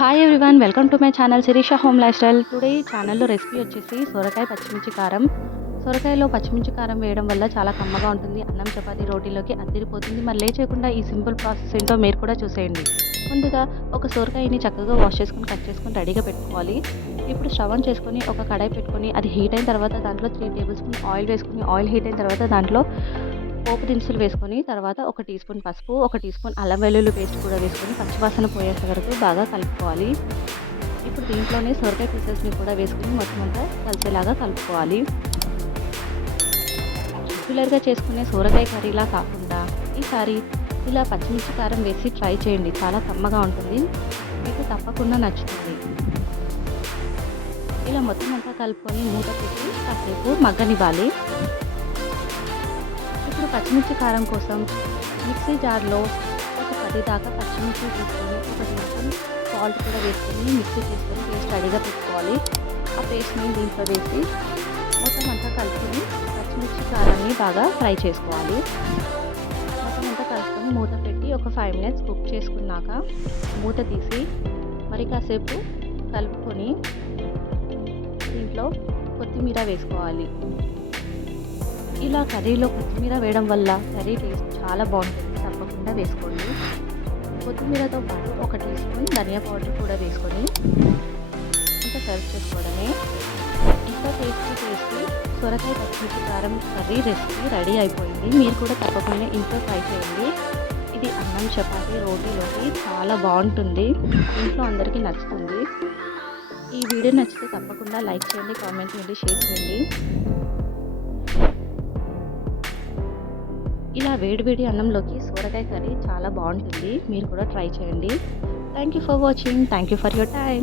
Hi everyone, welcome to my channel Shirisha home lifestyle. Today ఛానల్లో recipe వచ్చేసి సొరకాయ పచ్చిమిర్చి కారం. సొరకాయలో పచ్చిమిర్చి కారం వేయడం వల్ల చాలా కమ్మగా ఉంటుంది. అన్నం చపాతీ రోటీలోకి అద్దిరిపోతుంది. మరి లేట్ చేయకుండా ఈ సింపుల్ ప్రాసెస్ ఏంటో మీరు కూడా చూసేయండి. ముందుగా ఒక సొరకాయని చక్కగా వాష్ చేసుకొని కట్ చేసుకొని రెడీగా పెట్టుకోవాలి. ఇప్పుడు స్టవ్ ఆన్ చేసుకొని ఒక కడాయి పెట్టుకొని అది హీట్ అయిన తర్వాత దాంట్లో 3 టేబుల్ స్పూన్ ఆయిల్ వేసుకొని ఆయిల్ హీట్ అయిన తర్వాత దాంట్లో పోపు దినుసులు వేసుకొని తర్వాత ఒక టీ స్పూన్ పసుపు, ఒక టీ స్పూన్ అల్లం వెల్లుల్లి పేస్ట్ కూడా వేసుకొని పచ్చివాసన పోయేంత వరకు బాగా కలుపుకోవాలి. ఇప్పుడు దీంట్లోనే సొరకాయ పీసెస్ని కూడా వేసుకొని మొత్తం అంతా కలిసేలాగా కలుపుకోవాలి. రెగ్యులర్గా చేసుకునే సొరకాయ కర్రీలా కాకుండా ఈసారి ఇలా పచ్చిమిర్చి కారం వేసి ట్రై చేయండి. చాలా కమ్మగా ఉంటుంది, మీకు తప్పకుండా నచ్చుతుంది. ఇలా మొత్తం అంతా కలుపుకొని మూత పెట్టి కాసేపు మగ్గనివ్వాలి. ఇప్పుడు పచ్చిమిర్చి కారం కోసం మిక్సీ జార్లో ఒక 10 దాకా పచ్చిమిర్చి తీసుకొని ఒక టీ స్పూన్ సాల్ట్ కూడా వేసుకొని మిక్సీ చేసుకొని పేస్ట్ రెడీగా పెట్టుకోవాలి. ఆ పేస్ట్ని దీంట్లో వేసి మొత్తం అంతా కలుపుకొని పచ్చిమిర్చి కారాన్ని బాగా ఫ్రై చేసుకోవాలి. మొత్తం అంతా కలుపుకొని మూత పెట్టి ఒక 5 మినిట్స్ కుక్ చేసుకున్నాక మూత తీసి మరి కాసేపు కలుపుకొని దీంట్లో కొత్తిమీర వేసుకోవాలి. ఇలా కర్రీలో కొత్తిమీర వేయడం వల్ల కర్రీ టేస్ట్ చాలా బాగుంటుంది, తప్పకుండా వేసుకోండి. కొత్తిమీరతో పాటు ఒక టీ స్పూన్ ధనియా పౌడర్ కూడా వేసుకొని ఇంకా సర్వ్ చేసుకోవడమే. ఇంకా టేస్టీ సొరకాయ పచ్చిమిర్చి కారం కర్రీ రెసిపీ రెడీ అయిపోయింది. మీరు కూడా తప్పకుండా ఇంట్లో ట్రై చేయండి. ఇది అన్నం చపాతీ రోటీలోకి చాలా బాగుంటుంది, ఇంట్లో అందరికీ నచ్చుతుంది. ఈ వీడియో నచ్చితే తప్పకుండా లైక్ చేయండి, కామెంట్ చేయండి, షేర్ చేయండి. ఇలా వేడివేడి అన్నంలోకి సొరకాయ కర్రీ చాలా బాగుంటుంది, మీరు కూడా ట్రై చేయండి. Thank you for watching. Thank you for your time.